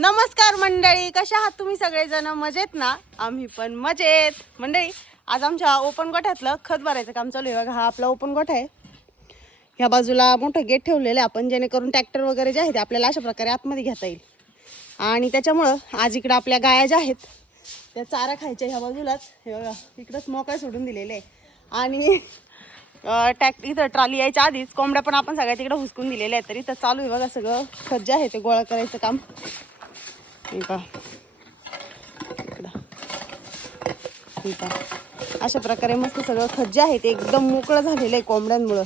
नमस्कार मंडळी कशा आहात तुम्ही सगळेजण? मजेत ना? आम्ही पण मजेत. मंडळी आज आमच्या ओपन गोठ्यातलं खत भरायचं काम चालू आहे. बघा हा आपला ओपन गोठा आहे. ह्या बाजूला मोठं गेट ठेवलेलं आहे आपण जेणेकरून ट्रॅक्टर वगैरे जे आहे ते आपल्याला अशा प्रकारे आतमध्ये घेता येईल. आणि त्याच्यामुळं आज इकडं आपल्या गाया ज्या आहेत त्या चारा खायच्या ह्या बाजूलाच. हे बघा इकडंच मोकळं सोडून दिलेले आहे. आणि टॅक इथं ट्रॉली यायच्या आधीच कोंबड्या पण आपण सगळ्या तिकडं हुसकून दिलेल्या आहेत. तरी तर चालू आहे बघा सगळं. खत जे आहे ते गोळा करायचं काम. हे पहा. अशा प्रकारे मस्त सगळं खत जे आहे ते एकदम मोकळं झालेलं आहे कोंबड्यांमुळं.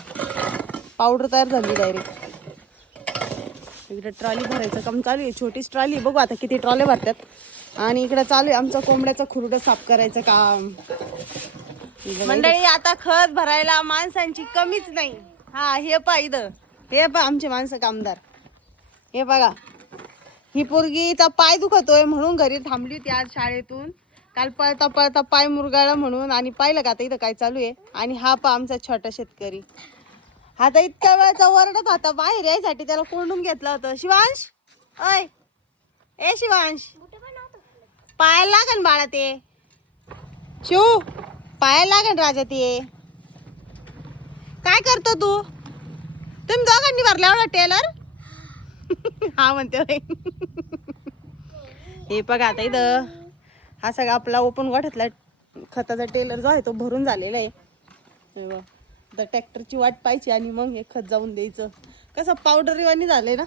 पावडर तयार झाली डायरेक्ट इकडे ट्रॉली भरायचं काम चालू आहे. छोटीच ट्रॉली बघू आता किती ट्रॉले भरतात. आणि इकडे चालू आहे आमचं कोंबड्याचं खुरडं साफ करायचं काम. मंडळी आता खत भरायला माणसांची कमीच नाही. हा हे पा इथं. हे पा आमचे माणसं कामदार. हे बघा. ही पोरगीचा पाय दुखतोय म्हणून घरी थांबली होती आज शाळेतून. काल पळता पळता पाय मुरगाळा म्हणून आणि पाहिलं का आता इथं काय चालू आहे? आणि हा पा आमचा छोटा शेतकरी. आता इतक्या वेळचा वरडत होता बाहेर यायसाठी त्याला कोंडून घेतलं होतं. शिवांश? अय ए शिवांश. पायाला लागन बाळा ते. शिव पायाला लागन राजा ते. काय करतो तू? तुम्ही दोघांनी भरला एवढा टेलर? हा म्हणते हे बघा आता इथं. हा सगळा आपला ओपन गोठ्यातला खताचा टेलर जो आहे तो भरून झालेला आहे. आता ट्रॅक्टरची वाट पाहायची आणि मग हे खत जाऊन द्यायचं. कसं पावडरीवानी झालंय ना?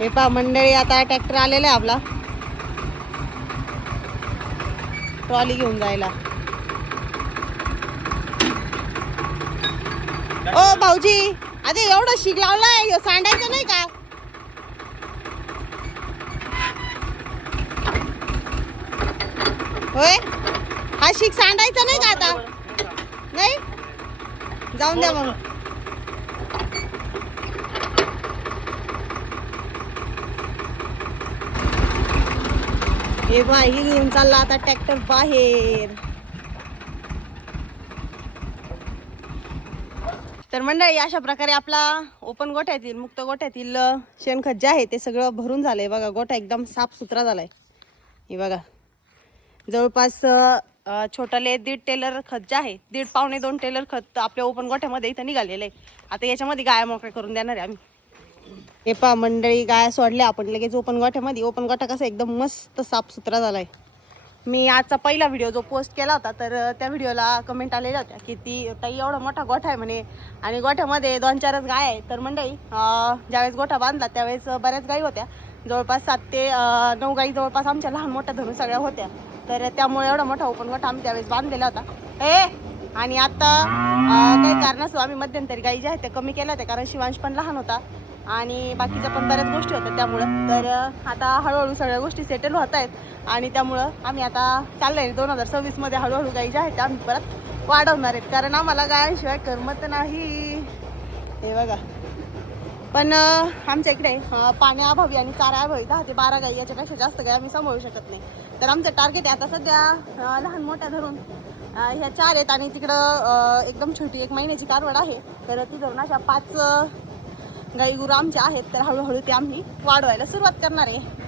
हे पा मंडळी आता ट्रॅक्टर आलेला आहे आपला. ट्रॉली घेऊन जायला. भाऊजी? अरे एवढं शिक लावलाय सांडायचं नाही का? होय? हा शिक सांडायचा नाही का आता? नाही? जाऊन द्या मग. हे बाई घेऊन चालला आता ट्रॅक्टर बाहेर. तर मंडळी अशा प्रकारे आपला ओपन गोठ्यातील मुक्त गोठ्यातील शेणखत जे आहे ते सगळं भरून झालंय. बघा गोठा एकदम साफसुथरा झालाय. हे बघा. जवळपास छोटाले दीड टेलर खत जे आहे दीड पावणे दोन टेलर खत आपल्या ओपन गोठ्यामध्ये इथं निघालेलं आहे. आता याच्यामध्ये गाया मोकळ्या करून देणार आहे आम्ही. हे पा मंडळी गाया सोडल्या. आपण लगेच ओपन गोठ्यामध्ये ओपन गोठा कसा एकदम मस्त साफसुथरा झालाय. मी आजचा पहिला व्हिडिओ जो पोस्ट केला होता तर त्या व्हिडिओला कमेंट आलेल्या होत्या की ती ताई एवढा मोठा गोठा आहे म्हणे आणि गोठ्यामध्ये दोन चारच गाय आहे तर मंडई ज्यावेळेस गोठा बांधला त्यावेळेस बऱ्याच गायी होत्या. जवळपास सात ते नऊ गायी जवळपास आमच्या लहान मोठ्या धरून सगळ्या होत्या. तर त्यामुळे एवढा मोठा ओपन गोठा आम्ही त्यावेळेस बांधलेला होता. ए आणि आता काही कारणास्तव आम्ही मध्यंतरी गायी ज्या आहेत त्या कमी केल्या होत्या कारण शिवांश पण लहान होता. आणि बाकीच्या पण बऱ्याच गोष्टी होत्या त्यामुळं. तर आता हळूहळू सगळ्या गोष्टी सेटल होत आहेत. आणि त्यामुळं आम्ही आता चाललंय दोन हजार सव्वीसमध्ये हळूहळू गाई ज्या आहेत त्या आम्ही परत वाढवणार आहेत. कारण आम्हाला गायांशिवाय करमत नाही. हे बघा. पण आमच्या इकडे पाण्याअभावी आणि चाऱ्याअभावी दहा ते बारा गाई याच्यापेक्षा जास्त गाई आम्ही सांभाळू शकत नाही. तर आमचं टार्गेट आहे आता सध्या लहान मोठ्या धरून ह्या चार आहेत. आणि तिकडं एकदम छोटी एक महिन्याची कारवड आहे. तर ती धरून अशा पाच गाई गुरु आमच्या आहेत तर हळूहळू ते आम्ही वाढवायला सुरुवात करणार आहे.